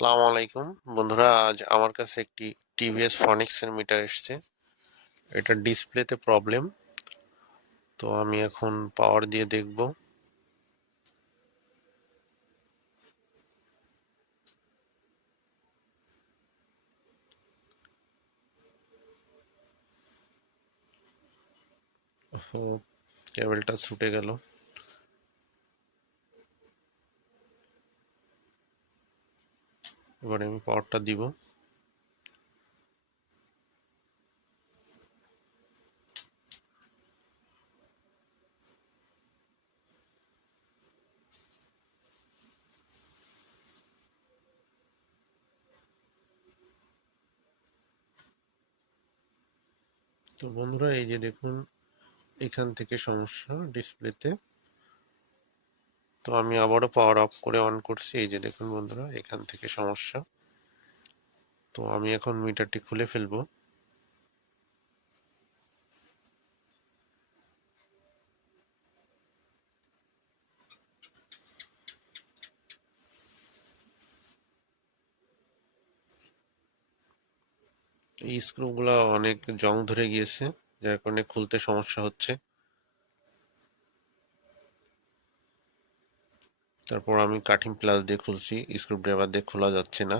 আসসালামু আলাইকুম। বন্ধুরা, আজ আমার কাছে একটি টিভিএস ফনিক্সের মিটার এসছে। এটা ডিসপ্লেতে প্রবলেম তো আমি এখন পাওয়ার দিয়ে দেখব। কেবলটা ছুটে গেল। এবারে আমি পাওয়ারটা দিব। তো বন্ধুরা এই যে দেখুন এখান থেকে সমস্যা ডিসপ্লেতে তো আমি আবারও পাওয়ার অফ করে অন করছি। এই যে দেখুন বন্ধুরা, এখান থেকে সমস্যা। তো আমি এখন মিটারটি খুলে ফেলব। এই স্ক্রুগুলো অনেক জং ধরে গিয়েছে, যার কারণে খুলতে সমস্যা হচ্ছে। তারপর আমি কাঠিং প্লাস দিয়ে খুলছি স্ক্রু ড্রাইভার দিয়ে খোলা যাচ্ছে না।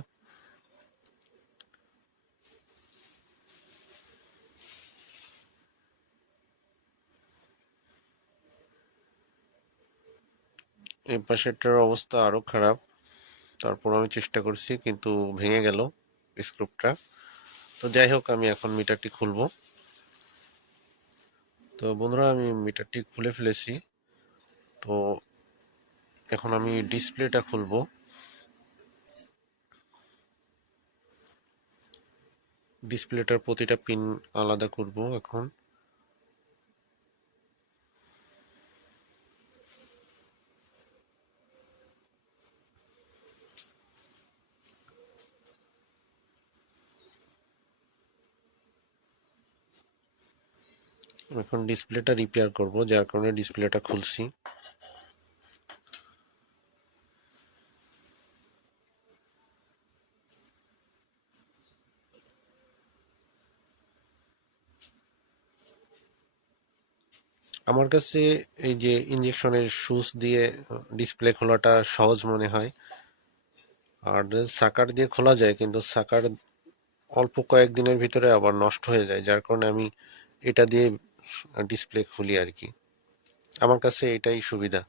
এই পাশেরটার অবস্থা আরও খারাপ। তারপর আমি চেষ্টা করছি, কিন্তু ভেঙে গেল স্ক্রুপটা তো যাই হোক, আমি এখন মিটারটি খুলবো। তো বন্ধুরা, আমি মিটারটি খুলে ফেলেছি। তো এখন আমি ডিসপ্লেটা খুলবো। ডিসপ্লেটার প্রতিটা পিন আলাদা করব এখন। এখন ডিসপ্লেটা রিপেয়ার করব, যার কারণে ডিসপ্লেটা খুলছি। আমার কাছে এই যে ইঞ্জেকশনের সুচ দিয়ে ডিসপ্লে খোলাটা সহজ মনে হয়। আর সাকার দিয়ে খোলা যায়, কিন্তু সাকার অল্প কয়েকদিনের ভিতরে আবার নষ্ট হয়ে যায়, যার কারণে আমি এটা দিয়ে ডিসপ্লে খুলি আর কি। আমার কাছে এটাই সুবিধা।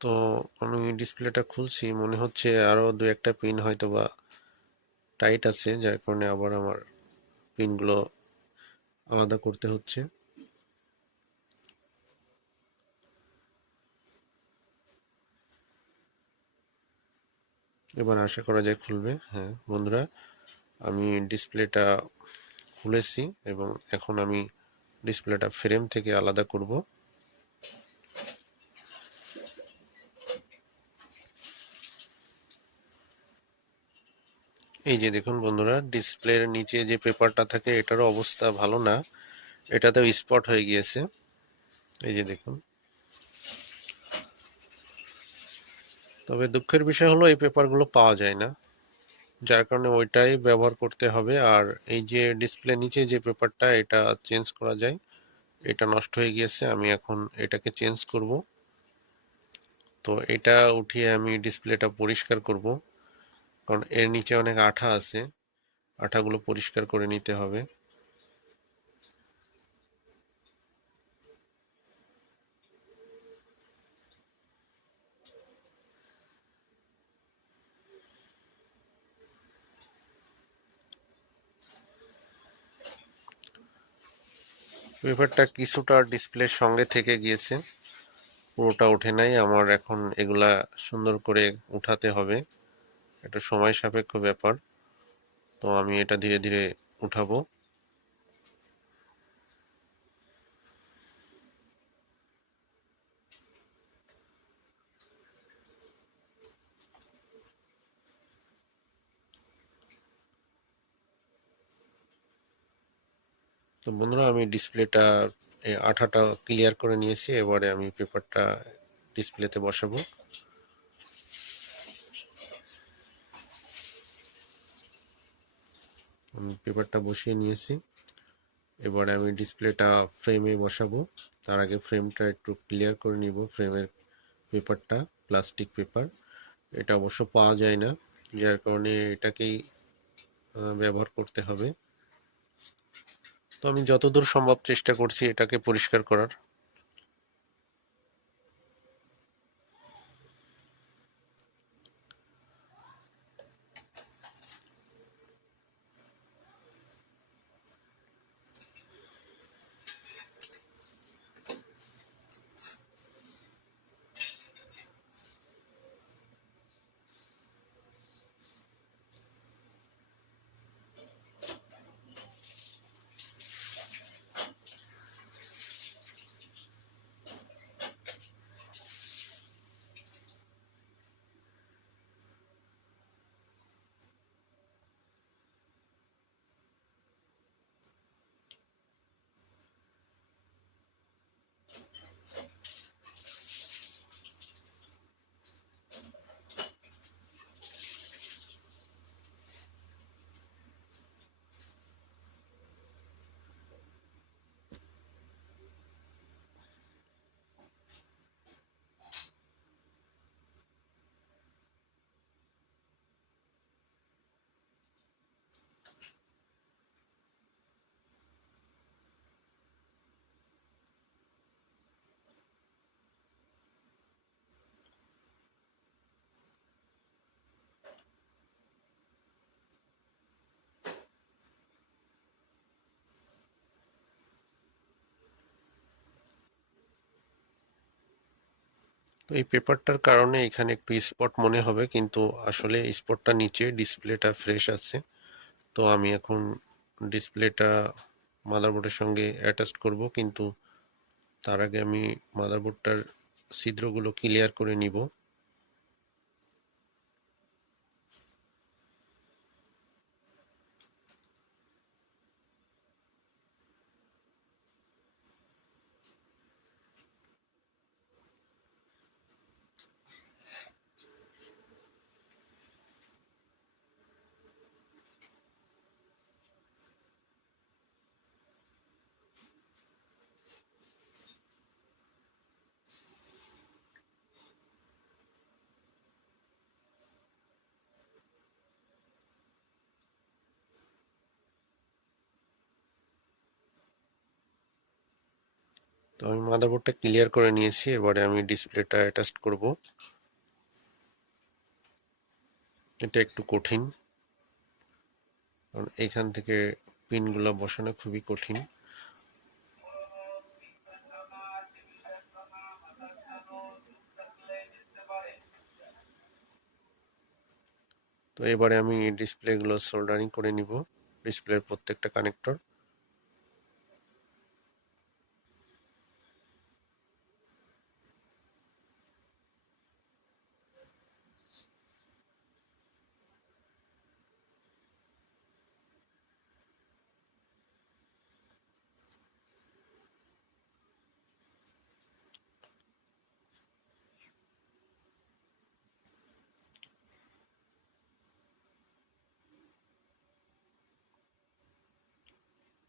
তো আমি ডিসপ্লেটা খুলছি, মনে হচ্ছে আরও দু একটা পিন হয়তো বা টাইট আছে, যার কারণে আবার আমার পিনগুলো আলাদা করতে হচ্ছে। এবার আশা করা যায় খুলবে। হ্যাঁ বন্ধুরা, আমি ডিসপ্লেটা খুলেছি এবং এখন আমি ডিসপ্লেটা ফ্রেম থেকে আলাদা করব। এই যে দেখুন বন্ধুরা ডিসপ্লের নিচে যে পেপারটা থাকে, এটারও অবস্থা ভালো না। এটাতেও স্পট হয়ে গিয়েছে। এই যে দেখুন। তবে দুঃখের বিষয় হলো, এই পেপারগুলো পাওয়া যায় না। যার কারণে ওইটাই ব্যবহার করতে হবে। আর এই যে ডিসপ্লে নিচে যে পেপারটা এটা চেঞ্জ করা যায়। এটা নষ্ট হয়ে গিয়েছে, আমি এখন এটাকে চেঞ্জ করব। তো এটা উঠিয়ে আমি ডিসপ্লেটা পরিষ্কার করব। কারণ এর নিচে অনেক আঠা আছে। আঠাগুলো পরিষ্কার করে নিতে হবে। পেপারটা কিছুটা ডিসপ্লের সঙ্গে থেকে গিয়েছে। পুরোটা ওঠে নাই। আমার এখন এগুলা সুন্দর করে উঠাতে হবে। এটা সময় সাপেক্ষ ব্যাপার। তো আমি এটা ধীরে ধীরে উঠাবো। তো বন্ধুরা, আমি ডিসপ্লেটা আঠাটা ক্লিয়ার করে নিয়েছি। এবারে আমি পেপারটা ডিসপ্লেতে বসাবো। আমি পেপারটা বসিয়ে নিয়েছি। এবারে আমি ডিসপ্লেটা ফ্রেমে বসাবো। তার আগে ফ্রেমটা একটু ক্লিয়ার করে নিব, ফ্রেমের পেপারটা, প্লাস্টিক পেপার। এটা অবশ্য পাওয়া যায় না, যার কারণে এটাকেই ব্যবহার করতে হবে। তো আমি যতদূর সম্ভব চেষ্টা করছি এটাকে পরিষ্কার করার। তো এই পেপারটার কারণে এখানে একটু স্পট মনে হবে, কিন্তু আসলে স্পটটা নিচে ডিসপ্লেটা ফ্রেশ আছে। তো আমি এখন ডিসপ্লেটা মাদারবোর্ডের সঙ্গে অ্যাটাচ করব, কিন্তু তার আগে আমি মাদারবোর্ডটার ছিদ্রগুলো ক্লিয়ার করে নিব। তো আমি মাদারবোর্ডটা ক্লিয়ার করে নিয়েছি, এবারে আমি ডিসপ্লেটা অ্যাটাচ করব। এটা একটু কঠিন, কারণ এখান থেকে পিনগুলো বসানো খুবই কঠিন। তো এবারে আমি ডিসপ্লেগুলো সোল্ডারিং করে নিব ডিসপ্লের প্রত্যেকটা কানেক্টর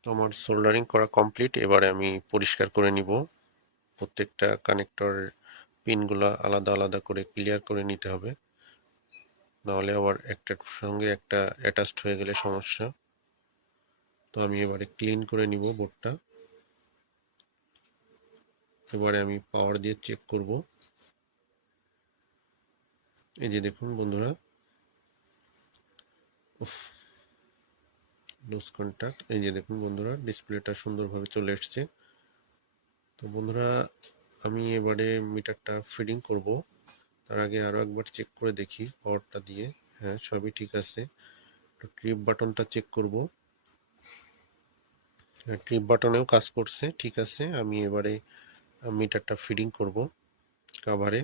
আমার সোল্ডারিং করা কমপ্লিট এবারে আমি পরিষ্কার করে নিব। প্রত্যেকটা কানেক্টর পিনগুলো আলাদা আলাদা করে ক্লিয়ার করে নিতে হবে। নাহলে আবার একটার সঙ্গে একটা অ্যাটাচড হয়ে গেলে সমস্যা। তো আমি এবারে ক্লিন করে নিব বোর্ডটা এবারে আমি পাওয়ার দিয়ে চেক করব। এই যে দেখুন বন্ধুরা। উফ লুজ কন্ট্যাক্ট এই যে দেখুন বন্ধুরা ডিসপ্লেটা সুন্দরভাবে চলে এসছে। তো বন্ধুরা, আমি এবারে মিটারটা ফিডিং করব। তার আগে আরও একবার চেক করে দেখি পাওয়ারটা দিয়ে। হ্যাঁ সবই ঠিক আছে। ট্রিপ বাটনটা চেক করব। ট্রিপ বাটনেও কাজ করছে, ঠিক আছে। আমি এবারে মিটারটা ফিডিং করব কাভারে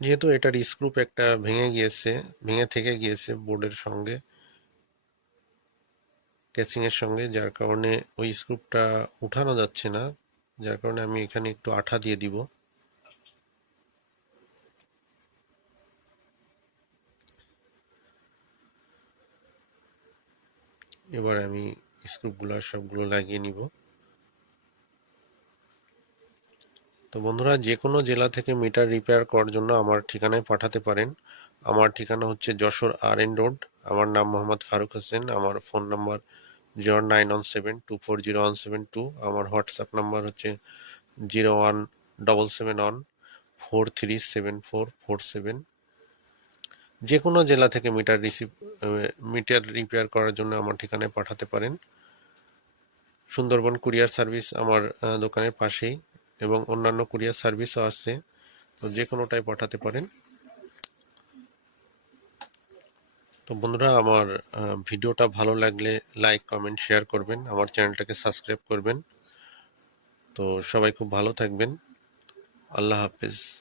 যেহেতু এটার স্ক্রুপ একটা ভেঙে গিয়েছে, ভেঙে থেকে গিয়েছে বোর্ডের সঙ্গে কেসিং এর সঙ্গে, যার কারণে ওই স্ক্রুপটা উঠানো যাচ্ছে না, যার কারণে আমি এখানে একটু আঠা দিয়ে দিব। এবার আমি স্ক্রুপগুলো সবগুলো লাগিয়ে নিব। তো বন্ধুরা যে কোনো জেলা থেকে মিটার রিপেয়ার করার জন্য আমার ঠিকানায় পাঠাতে পারেন। আমার ঠিকানা হচ্ছে যশোর আর এন রোড আমার নাম মোহাম্মদ ফারুক হোসেন। আমার phone number zero nine one seven two four zero one seven two আমার হোয়াটসঅ্যাপ নাম্বার হচ্ছে zero one double seven one four three seven four four seven যে কোনো জেলা থেকে মিটার রিসিভ মিটার রিপেয়ার করার জন্য আমার ঠিকানায় পাঠাতে পারেন। সুন্দরবন কুরিয়ার সার্ভিস আমার দোকানের পাশেই। এবং অন্যান্য কুরিয়ার সার্ভিসও আছে। তো যে কোনোটাই পাঠাতে পারেন। তো বন্ধুরা, আমার ভিডিওটা ভালো লাগলে লাইক কমেন্ট শেয়ার করবেন। আমার চ্যানেলটাকে সাবস্ক্রাইব করবেন। তো সবাই খুব ভালো থাকবেন। আল্লাহ হাফেজ।